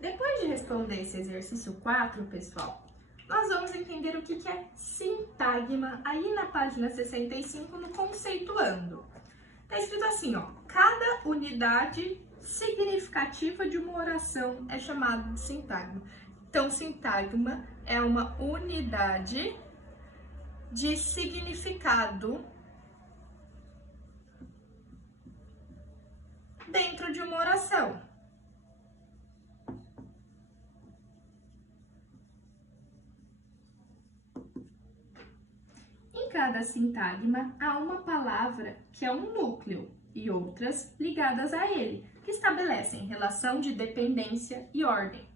Depois de responder esse exercício 4, pessoal, nós vamos entender o que é sintagma aí na página 65, no conceituando. Tá escrito assim, ó, cada unidade significativa de uma oração é chamada de sintagma. Então, sintagma é uma unidade de significado dentro de uma oração. Em cada sintagma há uma palavra que é um núcleo e outras ligadas a ele, que estabelecem relação de dependência e ordem.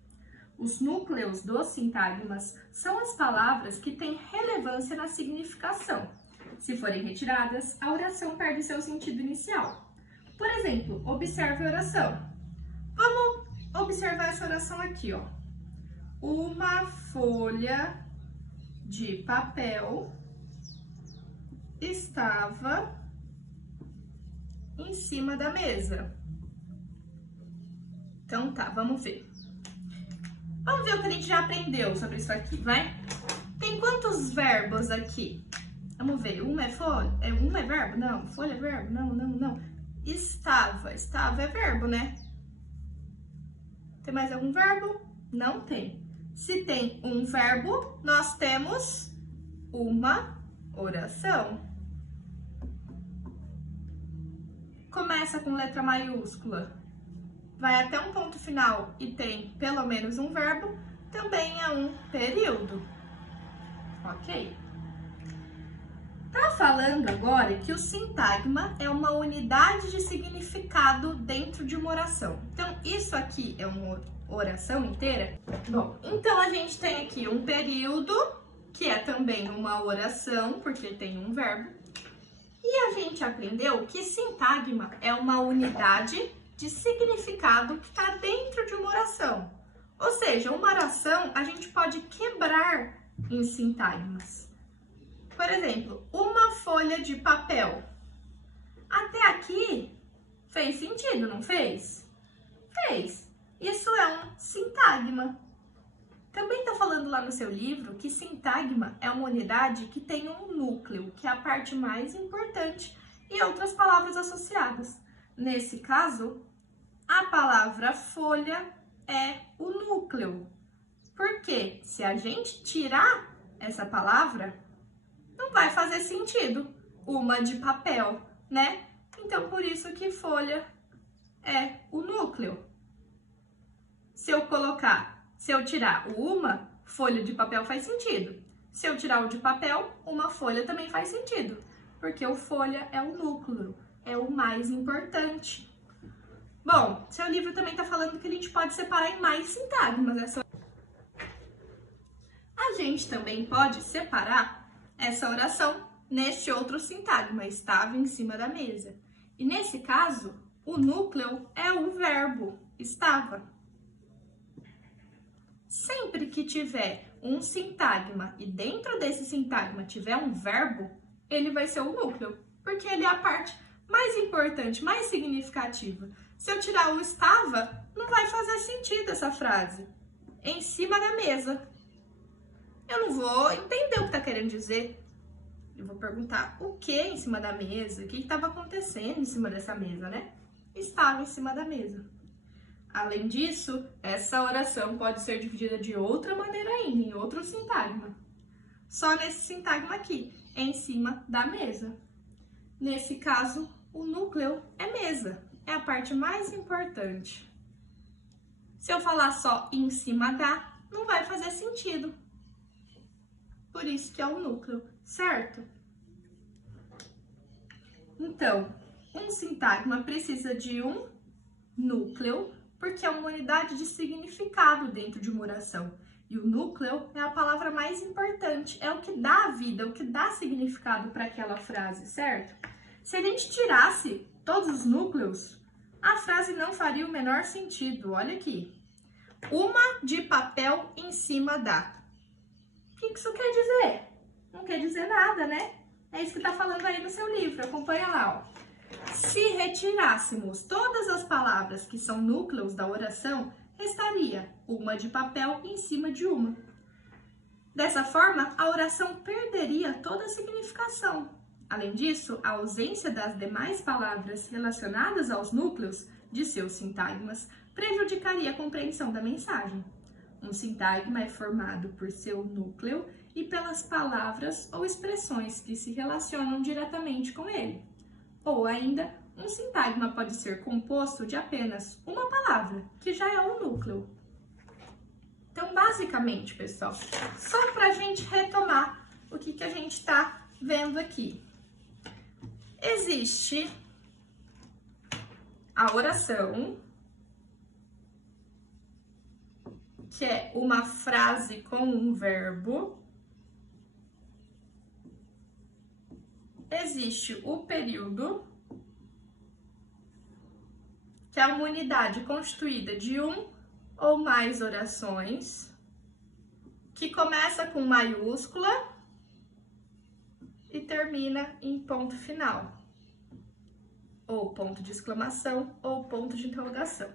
Os núcleos dos sintagmas são as palavras que têm relevância na significação. Se forem retiradas, a oração perde seu sentido inicial. Por exemplo, observe a oração. Vamos observar essa oração aqui, ó. Uma folha de papel estava em cima da mesa. Então tá, vamos ver. Vamos ver o que a gente já aprendeu sobre isso aqui, vai? Tem quantos verbos aqui? Vamos ver, uma é folha? Uma é verbo? Não. Folha é verbo? Não. Estava é verbo, né? Tem mais algum verbo? Não tem. Se tem um verbo, nós temos uma oração. Começa com letra maiúscula, vai até um ponto final e tem pelo menos um verbo, também é um período. Ok? Tá falando agora que o sintagma é uma unidade de significado dentro de uma oração. Então, isso aqui é uma oração inteira? Bom, então a gente tem aqui um período, que é também uma oração, porque tem um verbo. E a gente aprendeu que sintagma é uma unidade de significado que está dentro de uma oração. Ou seja, uma oração a gente pode quebrar em sintagmas. Por exemplo, uma folha de papel. Até aqui fez sentido, não fez? Fez. Isso é um sintagma. Também está falando lá no seu livro que sintagma é uma unidade que tem um núcleo, que é a parte mais importante, e outras palavras associadas. Nesse caso, a palavra folha é o núcleo. Porque se a gente tirar essa palavra, não vai fazer sentido. Uma de papel, né? Então, por isso que folha é o núcleo. Se eu tirar o uma, folha de papel faz sentido. Se eu tirar o de papel, uma folha também faz sentido. Porque o folha é o núcleo, é o mais importante. Bom, seu livro também está falando que a gente pode separar em mais sintagmas. A gente também pode separar essa oração neste outro sintagma, estava em cima da mesa. E nesse caso, o núcleo é o verbo, estava. Sempre que tiver um sintagma e dentro desse sintagma tiver um verbo, ele vai ser o núcleo, porque ele é a parte mais importante, mais significativa. Se eu tirar o estava, não vai fazer sentido essa frase. Em cima da mesa. Eu não vou entender o que está querendo dizer. Eu vou perguntar o que em cima da mesa, o que estava acontecendo em cima dessa mesa, né? Estava em cima da mesa. Além disso, essa oração pode ser dividida de outra maneira ainda, em outro sintagma. Só nesse sintagma aqui, em cima da mesa. Nesse caso, o núcleo é mesa, é a parte mais importante. Se eu falar só em cima da, não vai fazer sentido. Por isso que é o núcleo, certo? Então, um sintagma precisa de um núcleo, porque é uma unidade de significado dentro de uma oração. E o núcleo é a palavra mais importante, é o que dá a vida, o que dá significado para aquela frase, certo? Se a gente tirasse todos os núcleos, a frase não faria o menor sentido. Olha aqui. Uma de papel em cima da. O que isso quer dizer? Não quer dizer nada, né? É isso que tá falando aí no seu livro, acompanha lá, ó. Se retirássemos todas as palavras que são núcleos da oração, restaria uma de papel em cima de uma. Dessa forma, a oração perderia toda a significação. Além disso, a ausência das demais palavras relacionadas aos núcleos de seus sintagmas prejudicaria a compreensão da mensagem. Um sintagma é formado por seu núcleo e pelas palavras ou expressões que se relacionam diretamente com ele. Ou ainda, um sintagma pode ser composto de apenas uma palavra, que já é o núcleo. Então, basicamente, pessoal, só para a gente retomar o que a gente está vendo aqui. Existe a oração, que é uma frase com um verbo. Existe o período, que é uma unidade constituída de um ou mais orações, que começa com maiúscula e termina em ponto final, ou ponto de exclamação, ou ponto de interrogação.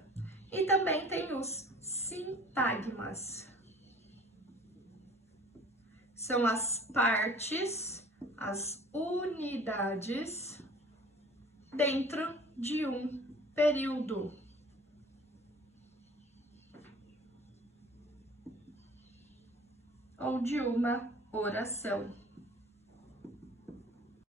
E também tem os sintagmas. São as partes, as unidades dentro de um período. Ou de uma oração.